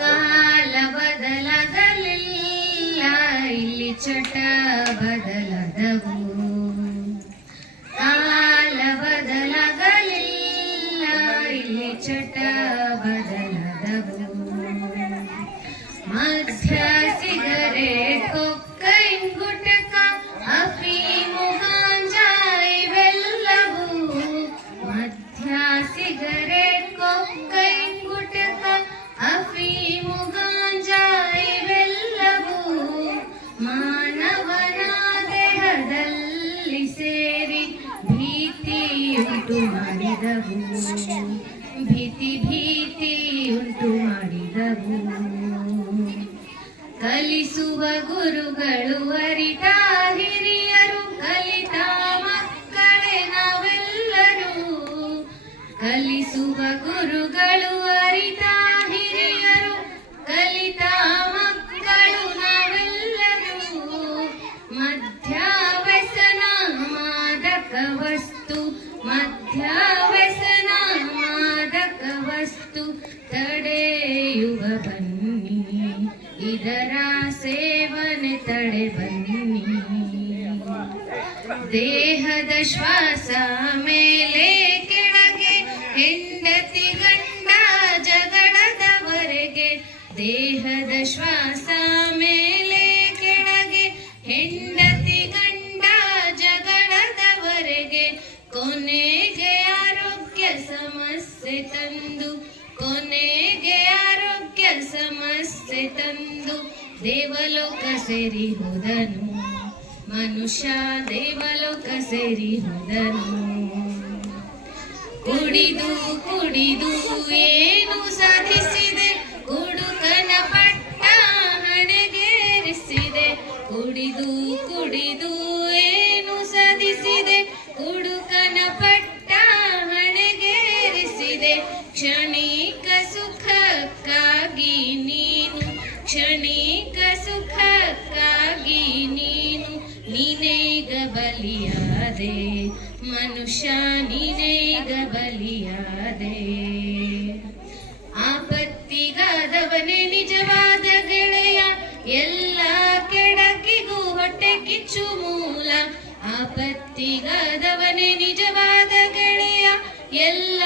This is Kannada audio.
ಕಾಲ ಬದಲಾಗಲಿಲ್ಲ, ಇಲ್ಲಿ ಚಟ ಬದಲಾದವು. ಕಾಲ ಬದಲಾಗಲಿಲ್ಲ, ಇಲ್ಲಿ ಚಟ ಬದಲಾದವು. ಮಧ್ಯ ಸಿಗರೇಟ್, ಕೊಕೈನ್, ಗುಟಕ, ಅಫೀಮು, ಗಾಂಜಾ ಇವೆಲ್ಲವೂ. ಮಧ್ಯ ಸಿಗರೇಟ್, ಕೊಕೈನ್, ಗುಟಕ, ಅಫೀಮು, ಗಾಂಜಾ ಇವೆಲ್ಲವೂ ಮಾನವನ ದೇಹದಲ್ಲಿ ಸೇರಿ ಭೀತಿಯುಂಟು ಮಾಡಿದವು. ಭೀತಿಯುಂಟು ಮಾಡಿದವು. ಕಲಿಸುವ ಗುರುಗಳು ಅರಿತ ಹಿರಿಯರು, ಕಲಿತ ಮಕ್ಕಳೇ ನಾವೆಲ್ಲರೂ. ಕಲಿಸುವ ಗುರುಗಳು ಅರಿತ ಹಿರಿಯರು, ಕಲಿತ ಮಕ್ಕಳು ನಾವೆಲ್ಲರೂ. ಮದ್ಯವ್ಯಸನ ಮಾದಕ ವಸ್ತು, ಮದ್ಯವ್ಯಸನ ಮಾದಕ ವಸ್ತು ತಡೆಯುವ ಬನ್ನಿ, ಇದರ ಸೇವನೆ ತಡೆ ಬನ್ನಿ. ದೇಹದ ಶ್ವಾಸ ಮೇಲೆ ಕೆಳಗೆ, ಹೆಂಡತಿ ಗಂಡ ಜಗಳದವರೆಗೆ. ದೇಹದ ಶ್ವಾಸ ಮೇಲೆ ಕೆಳಗೆ, ಹೆಂಡತಿ ಗಂಡ ಜಗಳದವರೆಗೆ. ಕೊನೆಗೆ ಆರೋಗ್ಯ ಸಮಸ್ಯೆ ತಂದು, ಕೊನೆಗೆ ಆರೋಗ್ಯ ಸಮಸ್ಯೆ ತಂದು ದೇವಲೋಕ ಸೇರಿ ಹೋದನು. ಮನುಷ್ಯ ದೇವಲೋಕ ಸೇರಿ ಹೋದನು. ಕುಡಿದು ಕುಡಿದು ಏನು ಸಾಧಿಸಿದೆ, ಕುಡುಕನ ಪಟ್ಟ ಹಣೆಗೇರಿಸಿದೆ. ಕುಡಿದು ಕುಡಿದು ಏನು ಸಾಧಿಸಿದೆ, ಕುಡುಕನ ಪಟ್ಟ ಹಣೆಗೇರಿಸಿದೆ. ಕ್ಷಣಿಕ ಸುಖಕ್ಕಾಗಿ ನೀನು, ಕ್ಷಣಿಕ ಸುಖಕ್ಕಾಗಿ ನೀನು, ನೀನೇಗ ಬಲಿಯಾದೆ ಮನುಷ್ಯ, ನೀನೇಗ ಬಲಿಯಾದೆ. ಆಪತ್ತಿಗಾದವನೇ ನಿಜವಾದ ಗೆಳೆಯ, ಎಲ್ಲ ಕೆಡಕಿಗೂ ಹೊಟ್ಟೆ ಕಿಚ್ಚು ಮೂಲ. ಆಪತ್ತಿಗಾದವನೇ ನಿಜವಾದ ಗೆಳೆಯ, ಎಲ್ಲ